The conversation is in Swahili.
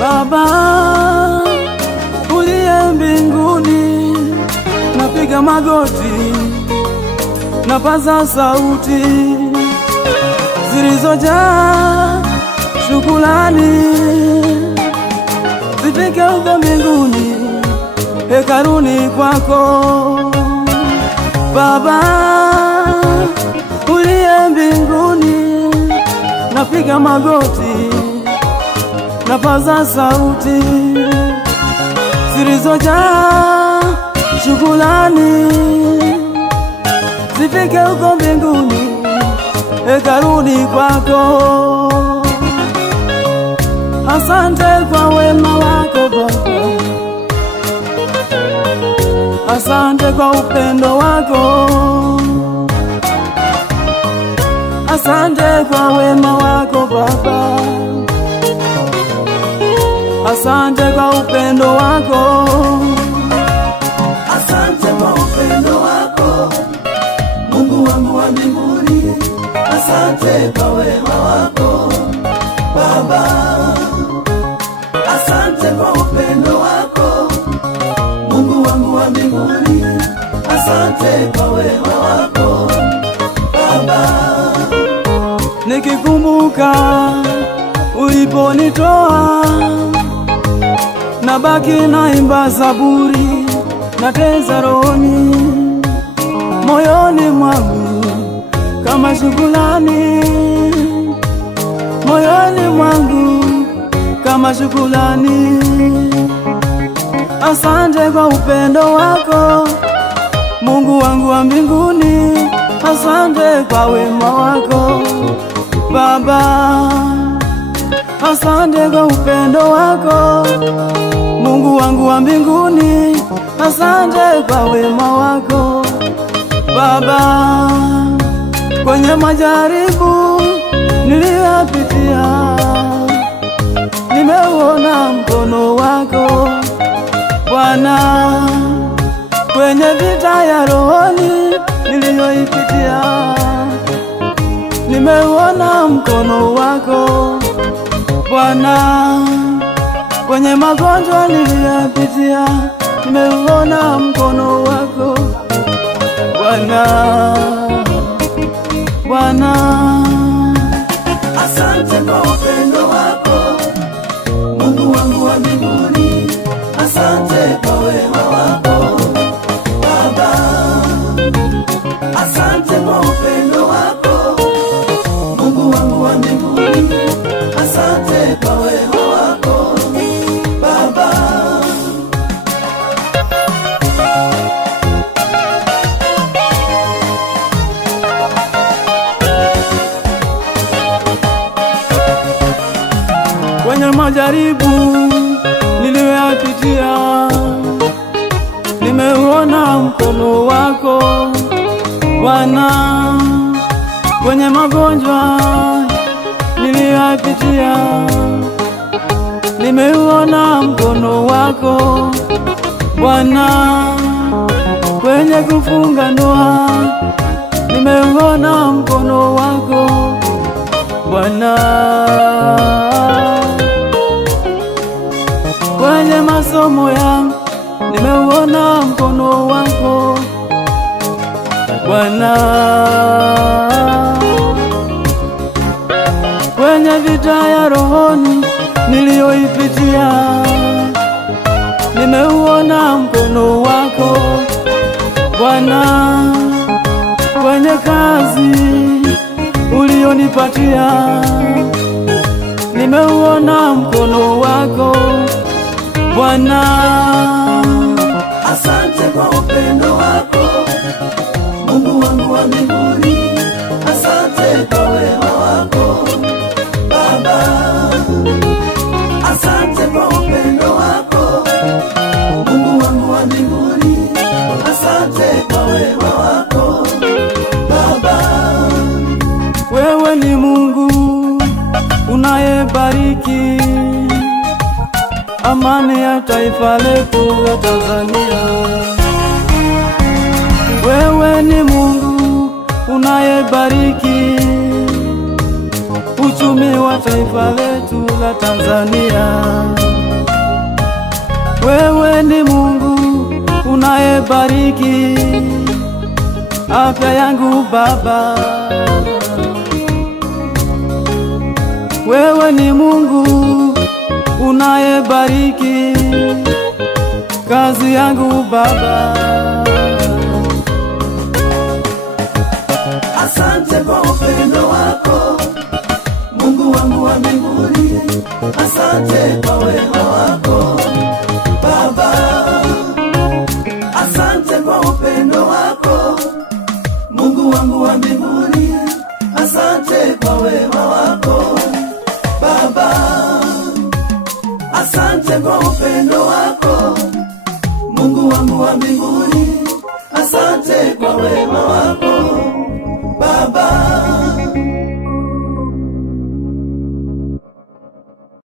Baba uliye mbinguni, napiga magoti, napaza sauti zilizojaa shukrani, zifike huko mbinguni, hekaluni kwako. Baba uliye mbinguni, napiga magoti, napaza sauti zilizojaa shukrani, zifike huko mbinguni, hekaluni kwako. Asante kwa wema wako Baba, asante kwa upendo wako, asante kwa wema wako Baba, asante kwa upendo wako, asante kwa upendo wako, Mungu wangu wa mbinguni. Asante kwa wema wako Baba, asante kwa upendo wako, Mungu wangu wa mbinguni. Asante kwa wema wako Baba. Nikikumbuka uliponitoa, nabaki naimba zaburi, nateza rohoni, moyoni mwangu kama shukrani, moyoni mwangu kama shukrani. Asante kwa upendo wako, Mungu wangu wa mbinguni. Asante kwa wema wako Baba, asante kwa upendo wako, Mungu wangu wa mbinguni. Asante kwa wema wako Baba. Kwenye majaribu niliyopitia, nimeuona mkono wako Bwana. Kwenye vita ya rohoni niliyoipitia, nimeuona mkono wako Bwana. Kwenye magonjwa niliyopitia, nimeuona mkono wako Bwana. Bwana, asante kwa upendo wako, Mungu wangu wa mbinguni. Asante kwa wema wako Baba, asante kwa upendo wako, Mungu wangu wa mbinguni. Asante kwa wema wako Baba. kwenye majaribu niliyopitia, nimeuona mkono wako Bwana. Kwenye magonjwa niliyopitia, nimeuona mkono wako Bwana. Kwenye kufunga ndoa, nimeuona mkono wako Bwana. Kwenye masomo yangu, nimeuona mkono wako Bwana. Kwenye vita ya rohoni niliyoipitia, nimeuona mkono wako Bwana. Kwenye kazi ulionipatia, nimeuona mkono wako Bwana. Asante kwa upendo wako, Mungu wangu wa mbinguni. Asante kwa wema wako Baba, asante kwa upendo wako, Mungu wangu wa mbinguni. Asante kwa wema wako Baba. Wewe ni Mungu unayebariki amani ya taifa letu la Tanzania. Wewe ni Mungu unayebariki uchumi uchumi wa taifa letu la Tanzania. Wewe ni Mungu unayebariki afya yangu Baba. Wewe ni Mungu unayebariki kazi yangu Baba. Asante kwa upendo wako, Mungu wangu wa mbinguni. Asante kwa wema wako Baba. Asante kwa upendo wako, Mungu wangu wa mbinguni. Asante kwa wema wako Baba. Asante kwa